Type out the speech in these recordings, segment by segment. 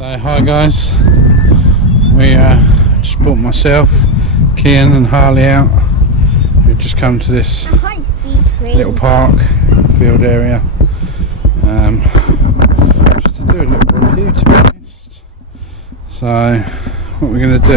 So hi guys, we just brought myself, Kian and Harley out. We've just come to this little park, field area, just to do a little review to be honest. So what we're going to do,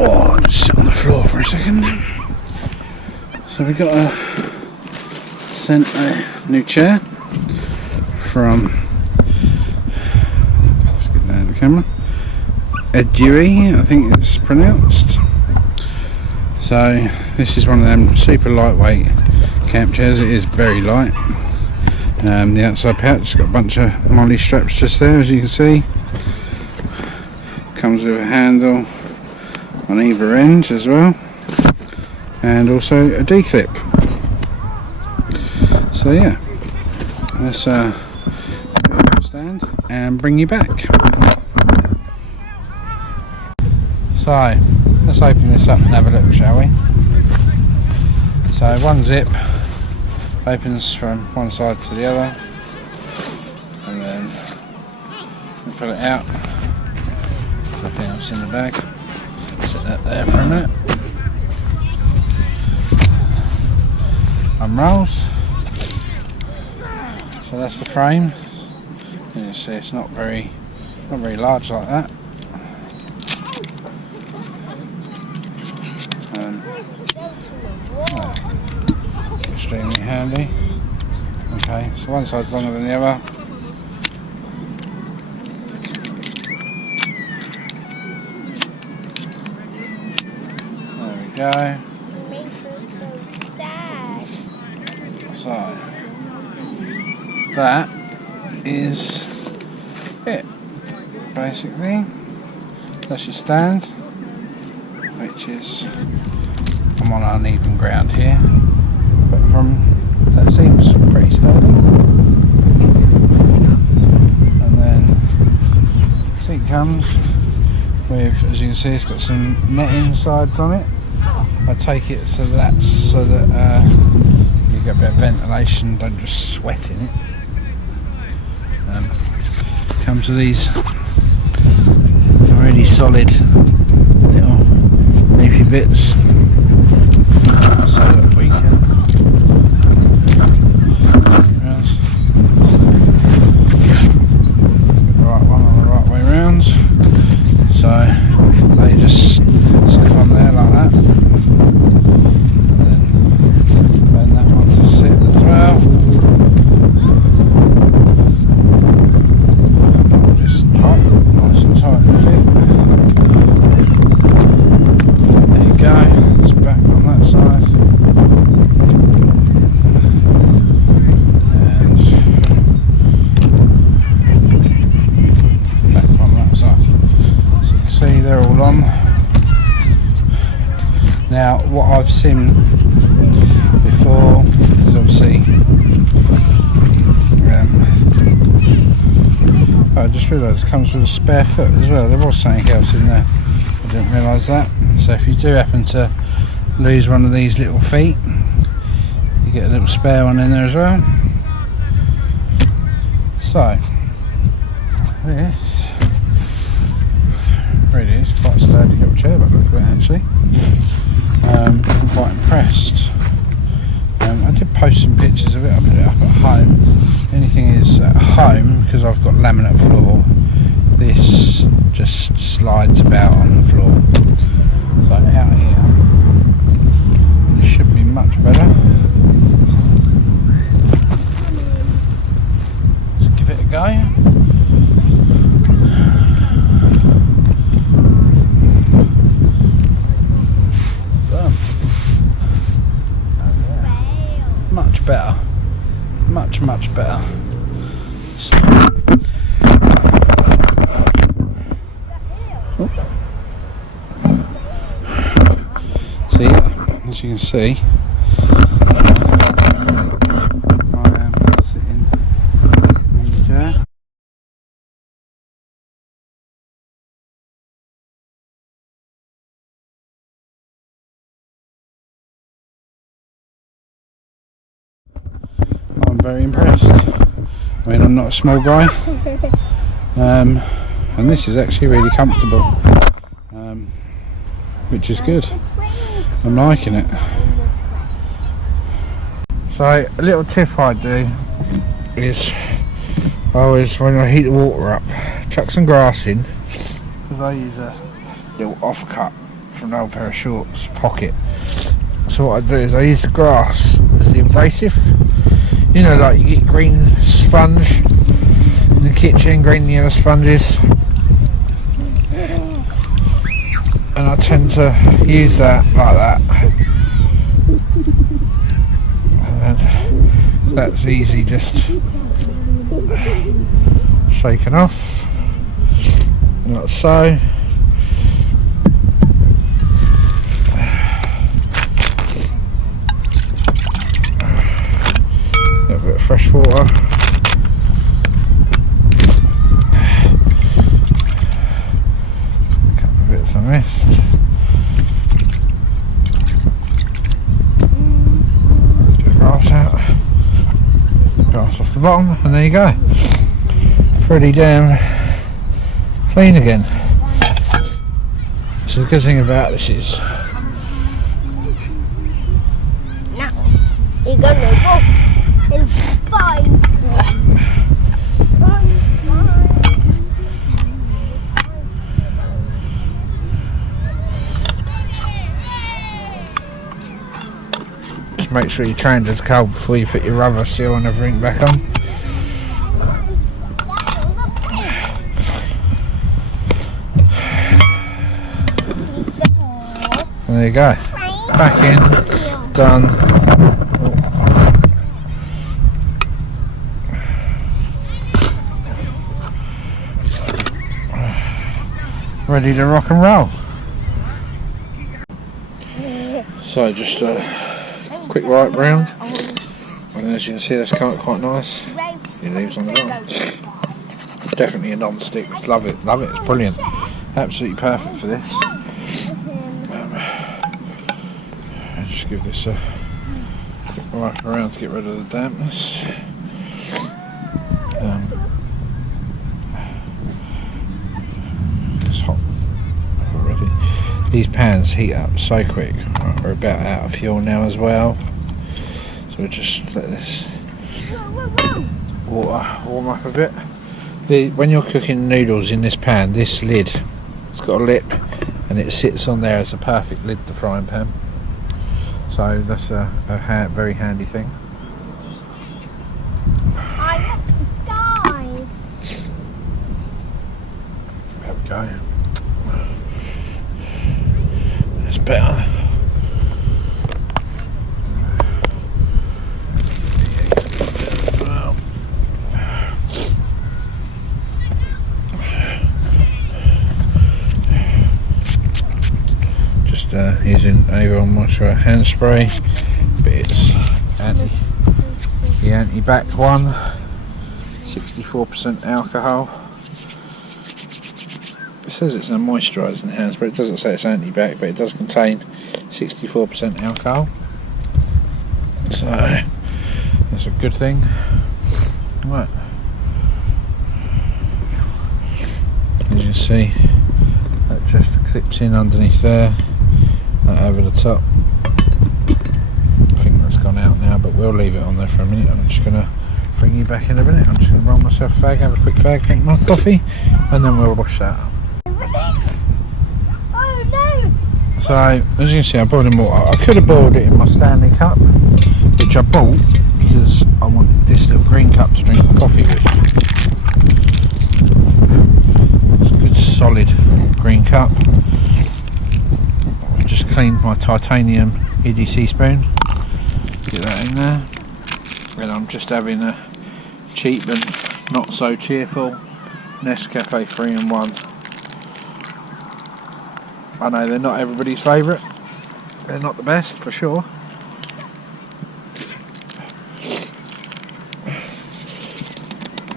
I'll just sit on the floor for a second. So we got sent a new chair from, let's get that in the camera, EDEUOEY, I think it's pronounced. So this is one of them super lightweight camp chairs. It is very light. The outside pouch has got a bunch of molly straps just there, as you can see. Comes with a handle on either end as well, and also a D-clip. So yeah, let's stand and bring you back. So let's open this up and have a look, shall we? So one zip opens from one side to the other, and then we pull it out. Nothing else in the bag. Set that there for a minute. Unrolls. So that's the frame. You can see it's not very large like that. Extremely handy. Okay, so one side's longer than the other. There we go. So that is it, basically. That's your stand, which is, I'm on uneven ground here, but that seems pretty sturdy. And then seat comes with, as you can see, it's got some netting sides on it. I take it so that you get a bit of ventilation, don't just sweat in it. Comes with these really solid little leafy bits, so that we can get the right one on the right way round. So they just slip on there like that, and then that one to sit as well. Just tight, nice and tight and fit. There you go. It's back on that side, and back on that side. So you can see they're all on. Now what I've seen before is obviously, I just realised it comes with a spare foot as well. There was something else in there, I didn't realise that. So if you do happen to lose one of these little feet, you get a little spare one in there as well. So this really is quite a sturdy little chair, but look at it actually. I'm quite impressed. I did post some pictures of it. I put it up at home. The only thing is, at home, because I've got laminate floor, this just slides about on the floor. So out here, it should be much better. Let's give it a go. Much better, much better. So yeah, as you can see, I am sitting in the chair. I'm very impressed. I mean, I'm not a small guy, and this is actually really comfortable, which is good. I'm liking it. So a little tip I do is when I heat the water up, chuck some grass in, because I use a little offcut from an old pair of shorts pocket. So what I do is I use the grass as the invasive. You know, like you get green sponge in the kitchen, green and yellow sponges, and I tend to use that like that, and that's easy, just shaken off like so. A bit of fresh water. A couple of bits of mist. Get the grass out. Grass off the bottom, and there you go. Pretty damn clean again. So the good thing about this is you're gonna walk and find just make sure your trander's cold before you put your rubber seal and everything back on. There you go. Back in. Done. Ready to rock and roll. So just a quick wipe round, and as you can see, that's come out quite nice. Your leaves on the bottom. Definitely a non-stick. Love it, love it. It's brilliant. Absolutely perfect for this. And just give this a quick wipe around to get rid of the dampness. It's hot already. These pans heat up so quick. Right, we're about out of fuel now as well, so we'll just let this water warm up a bit. When you're cooking noodles in this pan, this lid, it's got a lip and it sits on there as a perfect lid to frying pan, so that's a very handy thing. There we go. That's better. Just using Avon Moisture hand spray, but it's the anti-bac one, 64% alcohol. It says it's a moisturising hand spray, it doesn't say it's anti-bac, but it does contain 64% alcohol, so that's a good thing. Right, as you can see, that just clips in underneath there, that over the top. I think that's gone out now, but we'll leave it on there for a minute. I'm just going to bring you back in a minute. I'm just going to roll myself a fag, have a quick fag, drink my coffee, and then we'll wash that up. oh no! So, as you can see, I boiled in water. I could have boiled it in my Stanley cup, which I bought because I wanted this little green cup to drink my coffee with. It's a good solid green cup. I've just cleaned my titanium EDC spoon. Get that in there. And I'm just having a cheap and not so cheerful Nescafe 3-in-1. I know they're not everybody's favourite. They're not the best, for sure.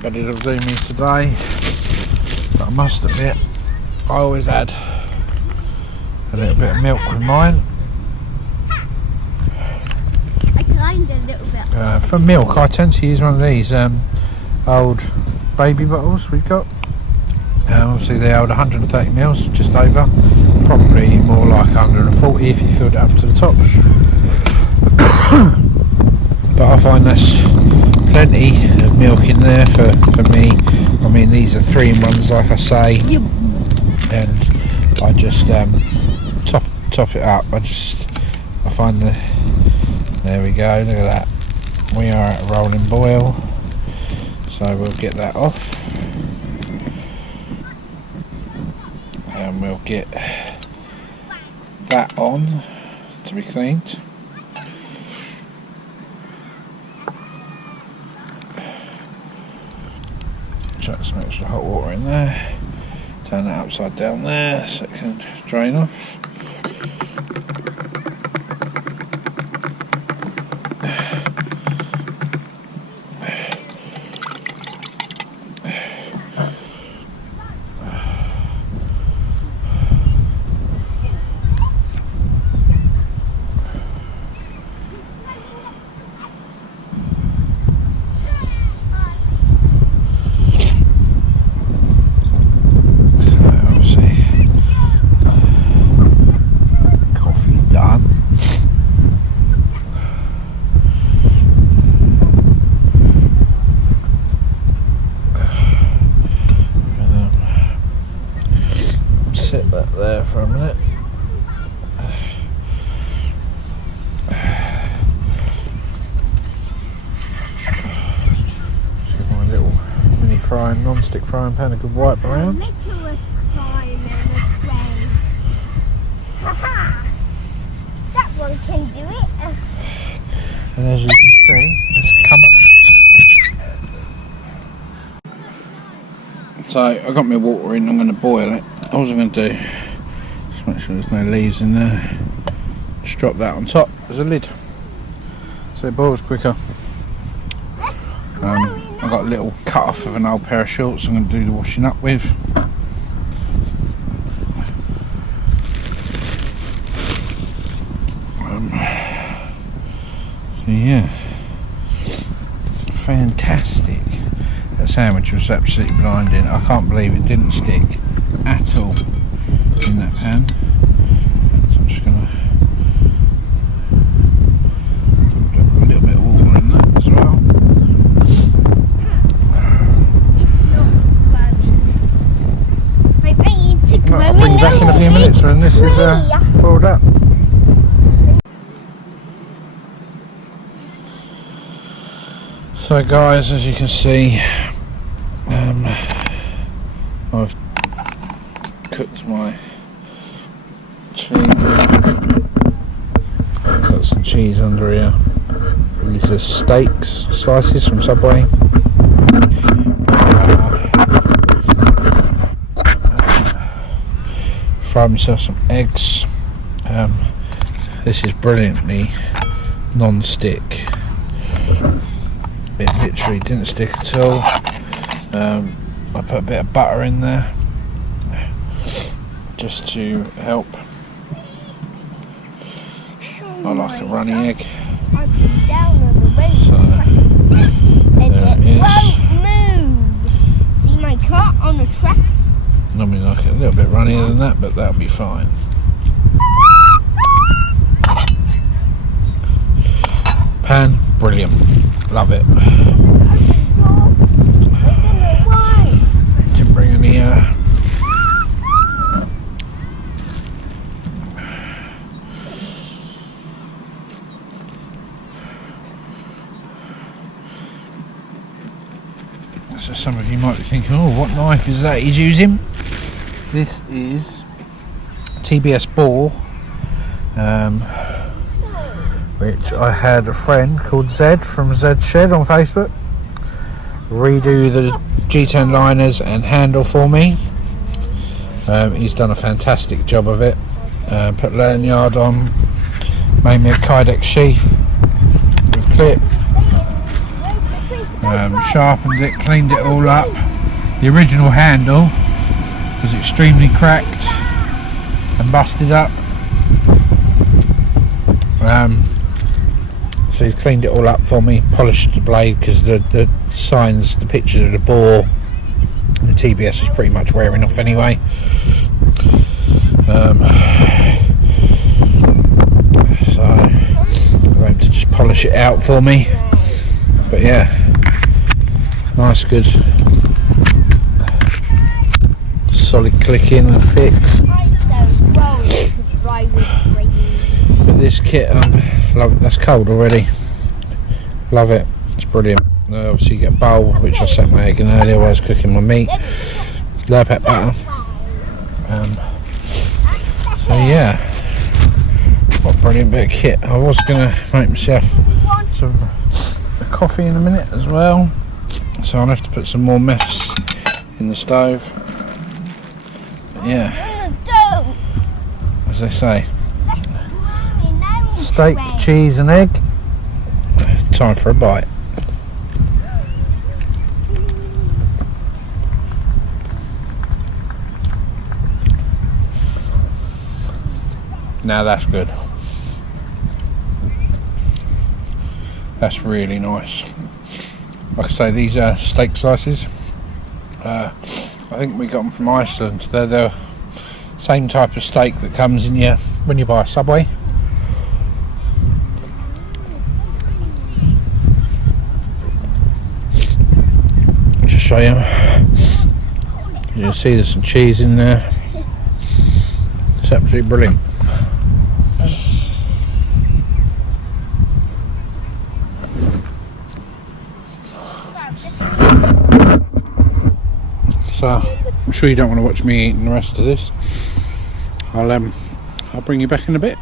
But it'll do me today. But I must admit, I always add a little bit of milk with mine. I grind a little bit. For milk, I tend to use one of these old baby bottles we've got. Obviously they hold 130 mils, just over, probably more like 140 if you filled it up to the top. But I find that's plenty of milk in there for me. I mean, these are 3-in-1s, like I say, and I just top it up. I find there we go, look at that, we are at a rolling boil, so we'll get that off. And we'll get that on to be cleaned. Chuck some extra hot water in there. Turn that upside down there so it can drain off. Sit that there for a minute. Just give my little mini frying, non-stick frying pan a good wipe around. That one can do it. And as you can see, it's come up. So I got my water in, I'm going to boil it. All I'm going to do, just make sure there's no leaves in there, just drop that on top as a lid so it boils quicker. I've got a little cut off of an old pair of shorts I'm going to do the washing up with. So yeah, fantastic. That sandwich was absolutely blinding. I can't believe it didn't stick at all in that pan. So I'm just going to put a little bit of water in that as well. I'll bring you back in a few minutes when this is boiled up. So guys, as you can see, I've cooked my cheese. I've got some cheese under here. These are steaks slices from Subway. Fried myself some eggs. This is brilliantly non-stick. It literally didn't stick at all. I put a bit of butter in there just to help. I like a runny egg. I've been down on the road. So, And there it it is. won't move. See my car on the tracks? Normally like it a little bit runnier than that, but that'll be fine. Pan, brilliant. Love it. Didn't bring any so some of you might be thinking, oh, what knife is that he's using? This is TBS Boar, which I had a friend called Zed from Zed Shed on Facebook redo the G10 liners and handle for me. He's done a fantastic job of it. Put lanyard on, made me a Kydex sheath with clip, sharpened it, cleaned it all up. The original handle was extremely cracked and busted up. So so he's cleaned it all up for me, polished the blade because the signs, the picture of the bore, the TBS is pretty much wearing off anyway. So I'm going to just polish it out for me. But yeah, nice, good, solid clicking and fix. But this kit, love it. That's cold already. Love it. It's brilliant. Obviously you get a bowl, which I set my egg in earlier while I was cooking my meat. Lurpet butter. So yeah, what a brilliant bit of kit. I was going to make myself some coffee in a minute as well, so I'll have to put some more meths in the stove. But yeah, as they say, steak, cheese and egg. Time for a bite. Now that's good. That's really nice. Like I say, these are steak slices. I think we got them from Iceland. They're the same type of steak that comes in your when you buy a Subway. Just show you. You'll see there's some cheese in there. It's absolutely brilliant. So I'm sure you don't want to watch me eating the rest of this. I'll bring you back in a bit.